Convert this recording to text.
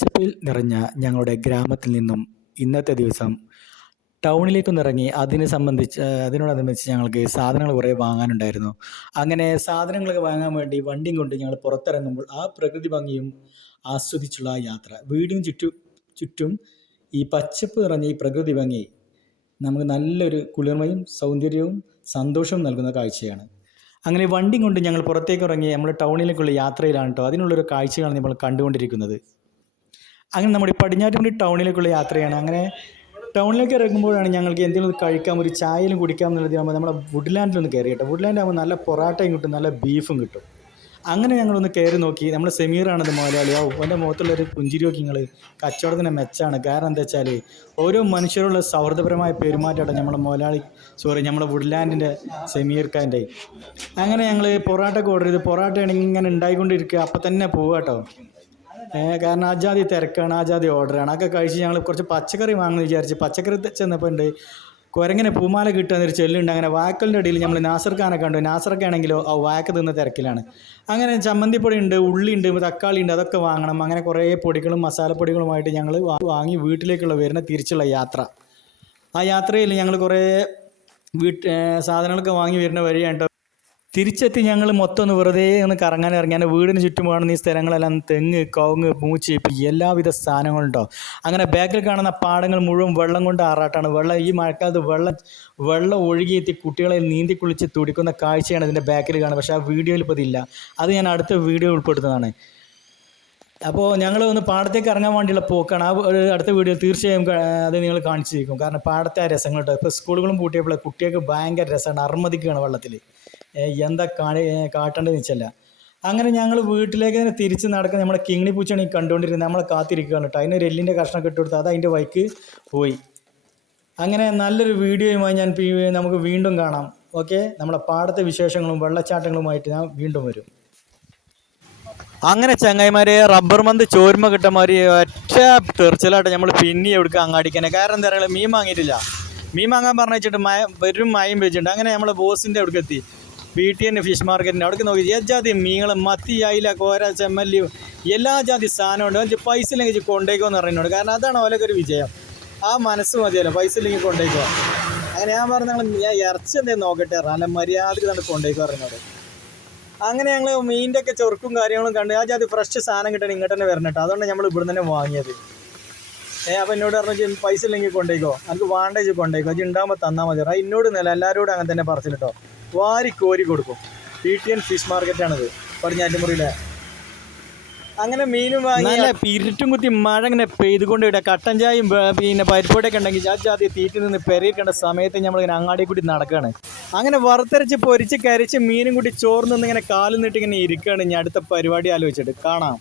പച്ചപ്പിൽ നിറഞ്ഞ ഞങ്ങളുടെ ഗ്രാമത്തിൽ നിന്നും ഇന്നത്തെ ദിവസം ടൗണിലേക്കൊന്ന് ഇറങ്ങി അതിനെ സംബന്ധിച്ച് അതിനോടനുബന്ധിച്ച് ഞങ്ങൾക്ക് സാധനങ്ങൾ കുറേ വാങ്ങാനുണ്ടായിരുന്നു. അങ്ങനെ സാധനങ്ങളൊക്കെ വാങ്ങാൻ വേണ്ടി വണ്ടിയും കൊണ്ട് ഞങ്ങൾ പുറത്തിറങ്ങുമ്പോൾ ആ പ്രകൃതി ഭംഗിയും ആസ്വദിച്ചുള്ള യാത്ര. വീടിന് ചുറ്റും ചുറ്റും ഈ പച്ചപ്പ് നിറഞ്ഞ ഈ പ്രകൃതി ഭംഗി നമുക്ക് നല്ലൊരു കുളിർമയും സൗന്ദര്യവും സന്തോഷവും നൽകുന്ന കാഴ്ചയാണ്. അങ്ങനെ വണ്ടി കൊണ്ട് ഞങ്ങൾ പുറത്തേക്ക് ഇറങ്ങി നമ്മൾ ടൗണിലേക്കുള്ള യാത്രയിലാണ് കേട്ടോ അതിനുള്ളൊരു കാഴ്ചകളാണ് നമ്മൾ കണ്ടുകൊണ്ടിരിക്കുന്നത്. അങ്ങനെ നമ്മുടെ പടിഞ്ഞാറ്റുമുടി ടൗണിലേക്കുള്ള യാത്രയാണ്. അങ്ങനെ ടൗണിലേക്ക് ഇറങ്ങുമ്പോഴാണ് ഞങ്ങൾക്ക് എന്തെങ്കിലും കഴിക്കാം ഒരു ചായയിലും കുടിക്കാം എന്നുള്ളത് ആകുമ്പോൾ നമ്മുടെ വുഡ്ലാൻഡിലൊന്ന് കയറി കേട്ടോ. വുഡ്ലാൻഡ് ആകുമ്പോൾ നല്ല പൊറാട്ടയും കിട്ടും നല്ല ബീഫും കിട്ടും. അങ്ങനെ ഞങ്ങളൊന്ന് കയറി നോക്കി. നമ്മുടെ സെമീറാണത് മുതലാളി. ആ എന്റെ മുഖത്തുള്ളൊരു പുഞ്ചിരിയൊക്കെ നിങ്ങൾ കച്ചവടത്തിന്റെ മെച്ചാണ്. കാരണം എന്താ വെച്ചാൽ ഓരോ മനുഷ്യരുള്ള സൗഹൃദപരമായ പെരുമാറ്റമാണ് നമ്മളെ മുതലാളി സോറി നമ്മളെ വുഡ്ലാൻഡിന്റെ സെമീർക്കാന്റെ. അങ്ങനെ ഞങ്ങൾ പൊറോട്ട ഓർഡർ ചെയ്ത് പൊറാട്ടയാണെങ്കിൽ ഇങ്ങനെ ഉണ്ടായിക്കൊണ്ടിരിക്കുക. അപ്പം തന്നെ പോവാട്ടോ കാരണം ആജാതി തിരക്കാണ് ആജാതി ഓർഡറാണ് അതൊക്കെ കഴിച്ച് ഞങ്ങൾ കുറച്ച് പച്ചക്കറി വാങ്ങുന്നു വിചാരിച്ച് പച്ചക്കറി ചെന്നപ്പോൾ ഉണ്ട് കുരങ്ങനെ പൂമാല കിട്ടുന്നൊരു ചെല്ലുണ്ട്. അങ്ങനെ വാക്കലിന്റെ ഇടയിൽ നമ്മൾ നാസർ ഖാനെ കണ്ടു. നാസർക്ക ആണെങ്കിലോ ആ വാക്ക് തിന്ന തിരക്കിലാണ്. അങ്ങനെ ചമ്മന്തിപ്പൊടി ഉണ്ട് ഉള്ളി ഉണ്ട് തക്കാളി ഉണ്ട് അതൊക്കെ വാങ്ങണം. അങ്ങനെ കുറേ പൊടികളും മസാലപ്പൊടികളുമായിട്ട് ഞങ്ങൾ വാങ്ങി വീട്ടിലേക്കുള്ള വരുന്ന തിരിച്ചുള്ള യാത്ര. ആ യാത്രയിൽ ഞങ്ങൾ കുറേ വീട്ട് സാധനങ്ങളൊക്കെ വാങ്ങി വരുന്ന വഴിയാണ് തിരിച്ചെത്തി ഞങ്ങൾ മൊത്തം ഒന്ന് വെറുതെ ഒന്ന് കറങ്ങാൻ ഇറങ്ങി. അങ്ങനെ വീടിന് ചുറ്റും കാണുന്ന ഈ സ്ഥലങ്ങളെല്ലാം തെങ്ങ് കോങ്ങ് മൂച്ച് എല്ലാവിധ സാധനങ്ങളുണ്ടോ അങ്ങനെ ബാക്കിൽ കാണുന്ന പാടങ്ങൾ മുഴുവൻ വെള്ളം കൊണ്ട് ആറാട്ടാണ്. വെള്ളം ഈ മഴക്കാലത്ത് വെള്ളം വെള്ളം ഒഴുകിയെത്തി കുട്ടികളെ നീന്തി കുളിച്ച് തുടിക്കുന്ന കാഴ്ചയാണ് ഇതിന്റെ ബാക്കിൽ കാണുന്നത്. പക്ഷേ ആ വീഡിയോയിൽ ഇപ്പോൾ ഇതില്ല. അത് ഞാൻ അടുത്ത വീഡിയോ ഉൾപ്പെടുത്തുന്നതാണ്. അപ്പോൾ ഞങ്ങൾ ഒന്ന് പാടത്തേക്ക് ഇറങ്ങാൻ വേണ്ടിയുള്ള പോക്കാണ്. ആ ഒരു അടുത്ത വീഡിയോ തീർച്ചയായും അത് നിങ്ങൾ കാണിച്ചിരിക്കും. കാരണം പാടത്തെ ആ രസങ്ങൾ ഇപ്പോൾ സ്കൂളുകളും പൂട്ടിയപ്പോൾ കുട്ടികൾക്ക് ഭയങ്കര രസമാണ്. അർമ്മതിക്കുകയാണ് വെള്ളത്തിൽ എന്താ കാണി കാട്ടേണ്ടത് വെച്ചല്ല. അങ്ങനെ ഞങ്ങൾ വീട്ടിലേക്ക് തന്നെ തിരിച്ച് നടക്കുന്ന നമ്മുടെ കിങ്ങിണി പൂച്ചയാണ് ഈ കണ്ടുകൊണ്ടിരുന്നത് നമ്മളെ കാത്തിരിക്കുകയാണ് കേട്ടോ. അതിനൊരു എല്ലിന്റെ കഷ്ണം ഇട്ട് കൊടുത്ത് അത് അതിന്റെ വൈക്ക് പോയി. അങ്ങനെ നല്ലൊരു വീഡിയോയുമായി ഞാൻ നമുക്ക് വീണ്ടും കാണാം. ഓക്കെ? നമ്മളെ പാടത്തെ വിശേഷങ്ങളും വെള്ളച്ചാട്ടങ്ങളുമായിട്ട് ഞാൻ വീണ്ടും വരും. അങ്ങനെ ചങ്ങായിമാരെ റബ്ബർ മന്ത് ചോരുമ കിട്ടമാതിരി ഒറ്റ തെറിച്ചിലായിട്ട് നമ്മൾ പിന്നെ എവിടേക്ക് അങ്ങാടിക്കനെ കാരണം എന്താ പറയുക മീൻ വാങ്ങിയിട്ടില്ല. മീൻ വാങ്ങാൻ പറഞ്ഞു വെച്ചിട്ട് മയ വരും മയം വെച്ചിട്ടുണ്ട്. അങ്ങനെ നമ്മൾ ബോസിന്റെ അവിടേക്ക് എത്തി. പി ടി എൻ ഫിഷ് മാർക്കറ്റിന്റെ അവിടേക്ക് നോക്കി. ഏജാതി മീങ്ങൾ മത്തി അയില കോര ചെമ്മല്ലി എല്ലാ ജാതി സാധനമുണ്ട്. അത് പൈസ ഇല്ലെങ്കിൽ കൊണ്ടേക്കോന്ന് പറയുന്നുണ്ട് കാരണം അതാണ് ഓലൊക്കെ ഒരു വിജയം. ആ മനസ്സ് മതിയല്ലോ പൈസ ഇല്ലെങ്കിൽ കൊണ്ടേക്കോ. അങ്ങനെ ഞാൻ പറഞ്ഞു ഞങ്ങൾ ഞാൻ ഇറച്ചി എന്തെങ്കിലും നോക്കട്ടെ നല്ല മര്യാദയ്ക്ക് തന്നെ കൊണ്ടേക്കോ പറയുന്നത് അങ്ങനെ ഞങ്ങൾ മീനിന്റെ ഒക്കെ ചെറുക്കും കാര്യങ്ങളും കണ്ട് ആ ജാതി ഫ്രഷ് സാധനം കിട്ടണം ഇങ്ങോട്ട് തന്നെ വരണം കേട്ടോ. അതുകൊണ്ട് നമ്മൾ ഇവിടെ തന്നെ വാങ്ങിയത്. ഏ അപ്പം എന്നോട് പറഞ്ഞു "ഇജ്ജ് പൈസ ഇല്ലെങ്കിൽ കൊണ്ടേക്കോ. എനിക്ക് വാണ്ടേജ് കൊണ്ടേക്കോ. അത് ഉണ്ടാകുമ്പോൾ തന്നാൽ മതി. എന്നോട് നില എല്ലാവരോടും അങ്ങനെ തന്നെ പറച്ചിട്ടോ വാരി കോരി കൊടുക്കും. പി ടി എൻ ഫിഷ് മാർക്കറ്റാണിത് പടിഞ്ഞാറ്റുമുറിയിലെ അങ്ങനെ മീനും വാങ്ങി നല്ല പിരിറ്റും കുത്തി മഴ ഇങ്ങനെ പെയ്തുകൊണ്ട് ഇവിടെ കട്ടൻ ചായയും പിന്നെ പരിപ്പോടൊക്കെ ഉണ്ടെങ്കിൽ ആ ജാതി തീറ്റി നിന്ന് പെരയിക്കേണ്ട സമയത്ത് നമ്മളിങ്ങനെ അങ്ങാടി കൂടി നടക്കുകയാണ് അങ്ങനെ വറുത്തരച്ച് പൊരിച്ച് കരിച്ച് മീനും കൂടി ചോർന്ന് ഇങ്ങനെ കാലിൽ നിന്നിട്ട് ഇങ്ങനെ ഇരിക്കുകയാണ് ഇനി അടുത്ത പരിപാടി ആലോചിച്ചിട്ട് കാണാം.